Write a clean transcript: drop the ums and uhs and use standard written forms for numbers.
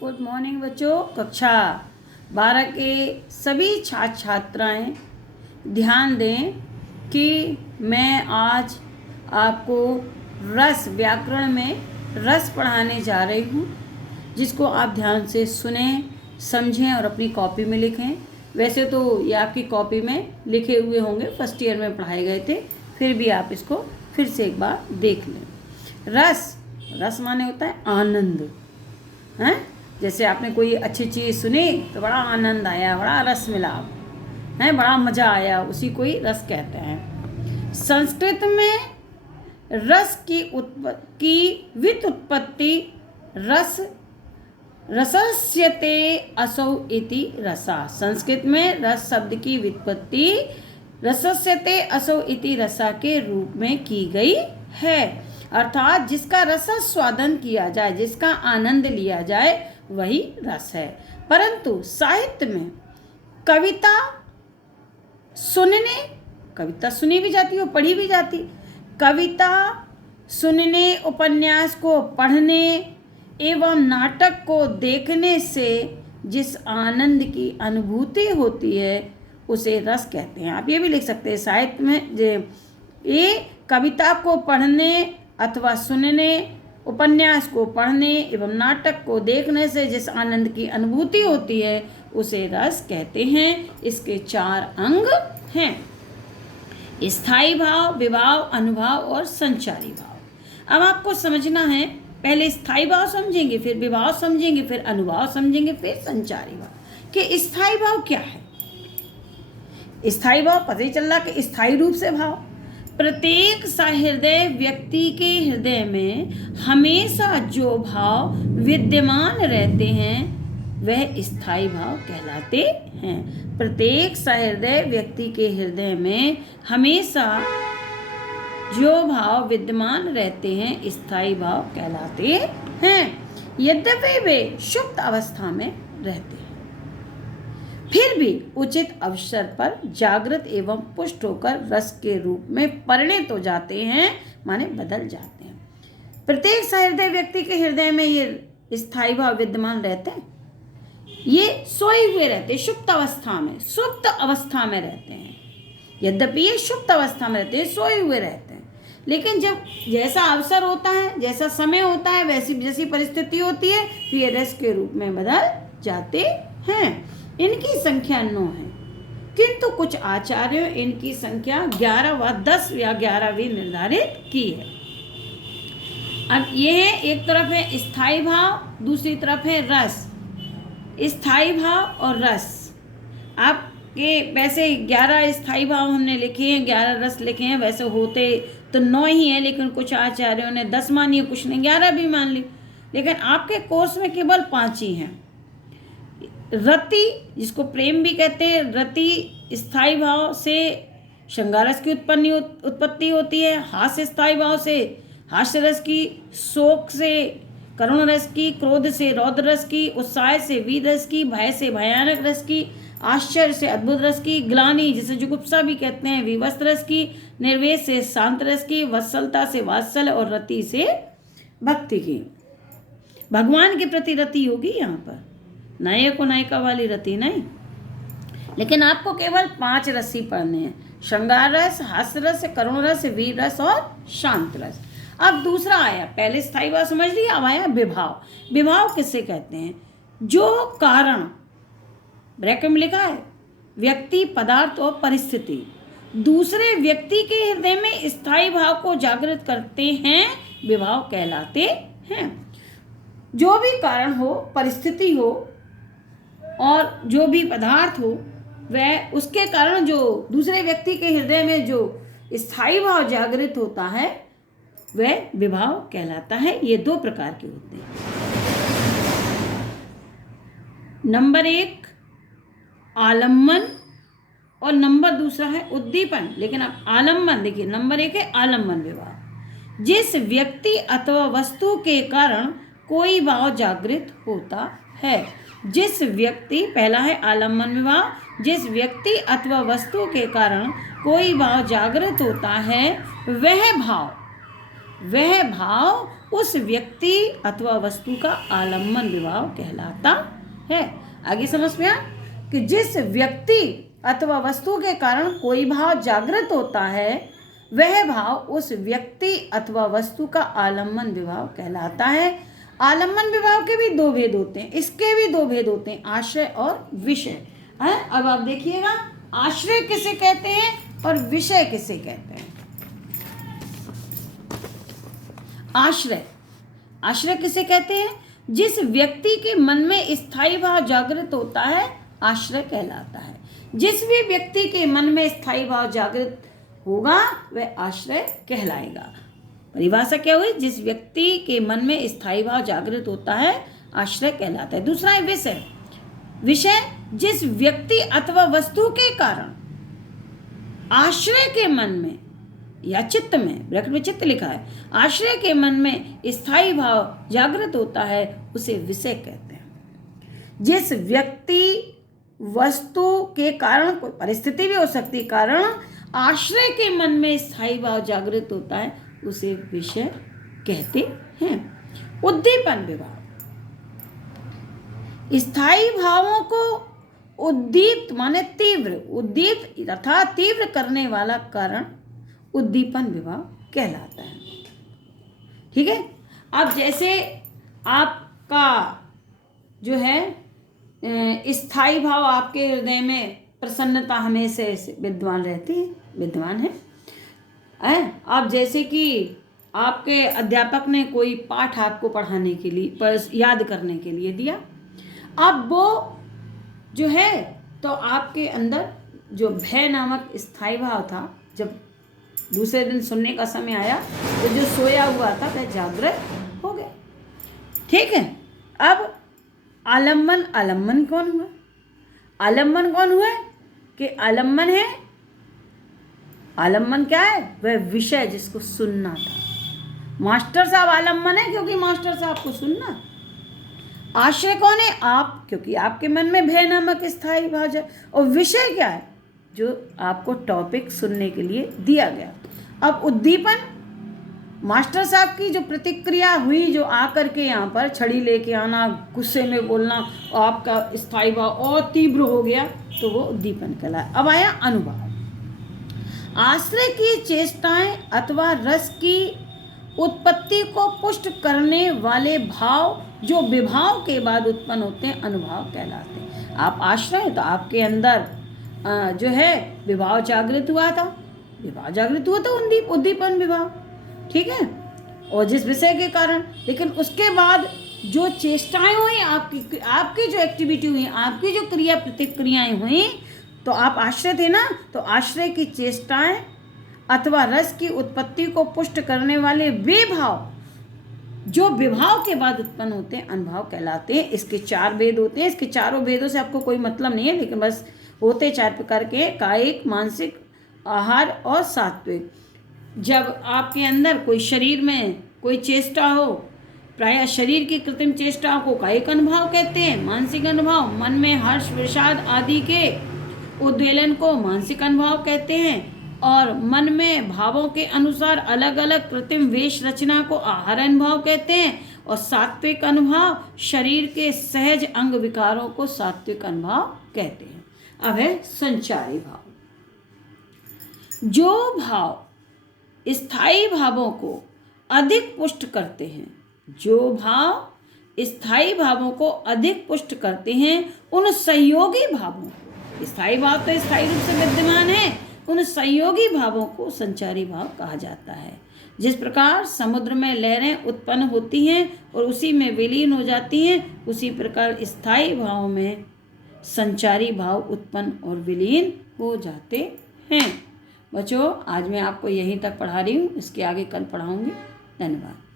Good morning बच्चों। कक्षा 12 के सभी छात्र छात्राएं ध्यान दें कि मैं आज आपको रस व्याकरण में रस पढ़ाने जा रही हूँ, जिसको आप ध्यान से सुने, समझें और अपनी कॉपी में लिखें। वैसे तो ये आपकी कॉपी में लिखे हुए होंगे, फर्स्ट ईयर में पढ़ाए गए थे, फिर भी आप इसको फिर से एक बार देख लें। रस माने होता है आनंद, हैं? जैसे आपने कोई अच्छी चीज़ सुनी तो बड़ा आनंद आया, बड़ा रस मिला, हैं, बड़ा मज़ा आया, उसी को ही रस कहते हैं। संस्कृत में रस की व्युत्पत्ति रसस्यते असौ इति रसा। संस्कृत में रस शब्द की व्युत्पत्ति रसस्यते असौ इति रसा के रूप में की गई है, अर्थात जिसका रसस्वादन किया जाए, जिसका आनंद लिया जाए, वही रस है। परंतु साहित्य में कविता सुनी भी जाती है और पढ़ी भी जाती। कविता सुनने, उपन्यास को पढ़ने एवं नाटक को देखने से जिस आनंद की अनुभूति होती है उसे रस कहते हैं। आप ये भी लिख सकते हैं साहित्य में, ये कविता को पढ़ने अथवा सुनने, उपन्यास को पढ़ने एवं नाटक को देखने से जिस आनंद की अनुभूति होती है उसे रस कहते हैं। इसके 4 अंग हैं: स्थायी भाव, विभाव, अनुभाव और संचारी भाव। अब आपको समझना है, पहले स्थायी भाव समझेंगे, फिर विभाव समझेंगे, फिर अनुभाव समझेंगे, फिर संचारी भाव। कि स्थायी भाव क्या है? स्थायी भाव पता ही चल रहा कि स्थायी रूप से भाव। प्रत्येक सहृदय व्यक्ति के हृदय में हमेशा जो भाव विद्यमान रहते हैं वह स्थायी भाव कहलाते हैं। प्रत्येक सहृदय व्यक्ति के हृदय में हमेशा जो भाव विद्यमान रहते हैं स्थायी भाव कहलाते हैं। यद्यपि वे सुप्त अवस्था में रहते हैं, फिर भी उचित अवसर पर जागृत एवं पुष्ट होकर रस के रूप में परिणत हो जाते हैं, माने बदल जाते हैं। प्रत्येक सहृदय व्यक्ति के हृदय में ये स्थायी भाव विद्यमान रहते हैं। ये सोए हुए रहते हैं, सुप्त अवस्था में रहते हैं। यद्यपि ये सुप्त अवस्था में रहते हैं, सोए हुए रहते हैं, लेकिन जब जैसा अवसर होता है, जैसा समय होता है, वैसी जैसी परिस्थिति होती है, तो ये रस के रूप में बदल जाते हैं। इनकी संख्या 9 है, किंतु कुछ आचार्यों इनकी संख्या 11 व 10 या 11 भी निर्धारित की है। अब ये है, एक तरफ है स्थायी भाव, दूसरी तरफ है रस। स्थायी भाव और रस, आपके वैसे 11 स्थायी भाव हमने लिखे हैं, 11 रस लिखे हैं, वैसे होते तो 9 ही है, लेकिन कुछ आचार्यों ने 10 मानी है, कुछ ने 11 भी मान ली, लेकिन आपके कोर्स में केवल 5 ही हैं। रति, जिसको प्रेम भी कहते हैं, रति स्थायी भाव से श्रृंगारस की उत्पत्ति होती है, हास्य स्थायी भाव से हास्य रस की, शोक से करुण रस की, क्रोध से रौद्र रस की, उत्साह से वीर रस की, भय से भयानक रस की, आश्चर्य से अद्भुत रस की, ग्लानि जिसे जुगुप्सा भी कहते हैं, विवश रस की, निर्वेश से शांत रस की, वत्सलता से वात्सल्य और रति से भक्ति की। भगवान के प्रति रति होगी यहाँ पर, नायक को नायिका वाली रति नहीं। लेकिन आपको केवल 5 रस ही पढ़ने हैं: श्रृंगार रस, हास्य रस, करुण रस, वीर रस और शांत रस। अब दूसरा आया, पहले स्थायी भाव समझ लिया, अब आया विभाव। विभाव किसे कहते हैं? जो कारण, ब्रैकेट में लिखा है, व्यक्ति, पदार्थ और परिस्थिति दूसरे व्यक्ति के हृदय में स्थायी भाव को जागृत करते हैं, विभाव कहलाते हैं। जो भी कारण हो, परिस्थिति हो और जो भी पदार्थ हो, वह उसके कारण जो दूसरे व्यक्ति के हृदय में जो स्थायी भाव जागृत होता है वह विभाव कहलाता है। ये 2 प्रकार के होते हैं। नंबर 1 आलम्बन और नंबर दूसरा है उद्दीपन। लेकिन आप आलम्बन देखिए, नंबर 1 है आलम्बन विभाव, जिस व्यक्ति अथवा वस्तु के कारण कोई भाव जागृत होता है। जिस व्यक्ति, पहला है आलम्बन विभाव, जिस व्यक्ति अथवा वस्तु के कारण कोई भाव जागृत होता है, वह भाव उस व्यक्ति अथवा वस्तु का आलम्बन विभाव कहलाता है। आगे समझ में आया कि जिस व्यक्ति अथवा वस्तु के कारण कोई भाव जागृत होता है वह भाव उस व्यक्ति अथवा वस्तु का आलम्बन विभाव कहलाता है। आलम्बन विभाव के भी दो भेद होते हैं, इसके भी दो भेद होते हैं, आश्रय और विषय है। अब आप देखिएगा आश्रय किसे कहते हैं और विषय किसे कहते हैं। आश्रय किसे कहते हैं? जिस व्यक्ति के मन में स्थायी भाव जागृत होता है आश्रय कहलाता है। जिस भी व्यक्ति के मन में स्थायी भाव जागृत होगा वह आश्रय कहलाएगा। परिभाषा क्या हुई? जिस व्यक्ति के मन में स्थायी भाव जागृत होता है आश्रय कहलाता है। दूसरा है विषय। विषय जिस व्यक्ति अथवा वस्तु के कारण आश्रय के मन में या चित्त में, ब्रैकेट में चित्त लिखा है, आश्रय के मन में स्थायी भाव जागृत होता है उसे विषय कहते हैं। जिस व्यक्ति वस्तु के कारण, कोई परिस्थिति भी हो सकती है, कारण आश्रय के मन में स्थायी भाव जागृत होता है उसे विषय कहते हैं। उद्दीपन विभाव। स्थायी भावों को उद्दीप्त माने तीव्र, उद्दीप्त तथा तीव्र करने वाला कारण उद्दीपन विभाव कहलाता है। ठीक है। अब जैसे आपका जो है स्थायी भाव, आपके हृदय में प्रसन्नता हमेशा से विद्वान रहती है, विद्वान है। अब जैसे कि आपके अध्यापक ने कोई पाठ आपको पढ़ाने के लिए, याद करने के लिए दिया, अब वो जो है तो आपके अंदर जो भय नामक स्थायी भाव था, जब दूसरे दिन सुनने का समय आया तो जो सोया हुआ था वह जागृत हो गया। ठीक है। अब आलम्बन कौन हुआ? आलम्बन कौन हुआ? कि आलम्बन है, आलम्बन क्या है? वह विषय जिसको सुनना था। मास्टर साहब आलम्बन है क्योंकि मास्टर साहब को सुनना। आश्रय कौन है? आप, क्योंकि आपके मन में भय नामक स्थायी भाव है। और विषय क्या है? जो आपको टॉपिक सुनने के लिए दिया गया। अब उद्दीपन, मास्टर साहब की जो प्रतिक्रिया हुई, जो आकर के यहाँ पर छड़ी लेके आना, गुस्से में बोलना, आपका स्थायी भाव और तीव्र हो गया तो वो उद्दीपन कहलाया। अब आया अनुभव। आश्रय की चेष्टाएं अथवा रस की उत्पत्ति को पुष्ट करने वाले भाव जो विभाव के बाद उत्पन्न होते हैं अनुभव कहलाते हैं। आप आश्रय, तो आपके अंदर जो है विभाव जागृत हुआ था, विभाव जागृत हुआ था उद्दीपन विभाव। ठीक है। और जिस विषय के कारण, लेकिन उसके बाद जो चेष्टाएं हुई, आपकी जो एक्टिविटी हुई, आपकी जो क्रिया प्रतिक्रियाएं हुई, तो आप आश्रय थे ना, तो आश्रय की चेष्टाएं अथवा रस की उत्पत्ति को पुष्ट करने वाले वे भाव जो विभाव के बाद उत्पन्न होते हैं अनुभव कहलाते हैं। इसके 4 भेद होते हैं। इसके चारों भेदों से आपको कोई मतलब नहीं है, लेकिन बस होते 4 प्रकार के, कायिक, मानसिक, आहार और सात्विक। जब आपके अंदर कोई शरीर में कोई चेष्टा हो, प्रायः शरीर की कृत्रिम चेष्टाओं को कायिक अनुभव कहते हैं। मानसिक अनुभव, मन में हर्ष, विषाद आदि के उद्वेलन को मानसिक अनुभव कहते हैं। और मन में भावों के अनुसार अलग अलग कृत्रिम वेश रचना को आहार अनुभव कहते हैं। और सात्विक अनुभव शरीर के सहज अंग विकारों को सात्विक अनुभव कहते हैं। अब है संचारी भाव। जो भाव स्थायी भावों को अधिक पुष्ट करते हैं, जो भाव स्थायी भावों को अधिक पुष्ट करते हैं, उन सहयोगी भावों को, स्थायी भाव तो स्थायी रूप से विद्यमान है, उन सहयोगी भावों को संचारी भाव कहा जाता है। जिस प्रकार समुद्र में लहरें उत्पन्न होती हैं और उसी में विलीन हो जाती हैं, उसी प्रकार स्थायी भाव में संचारी भाव उत्पन्न और विलीन हो जाते हैं। बच्चों, आज मैं आपको यहीं तक पढ़ा रही हूँ, इसके आगे कल पढ़ाऊँगी। धन्यवाद।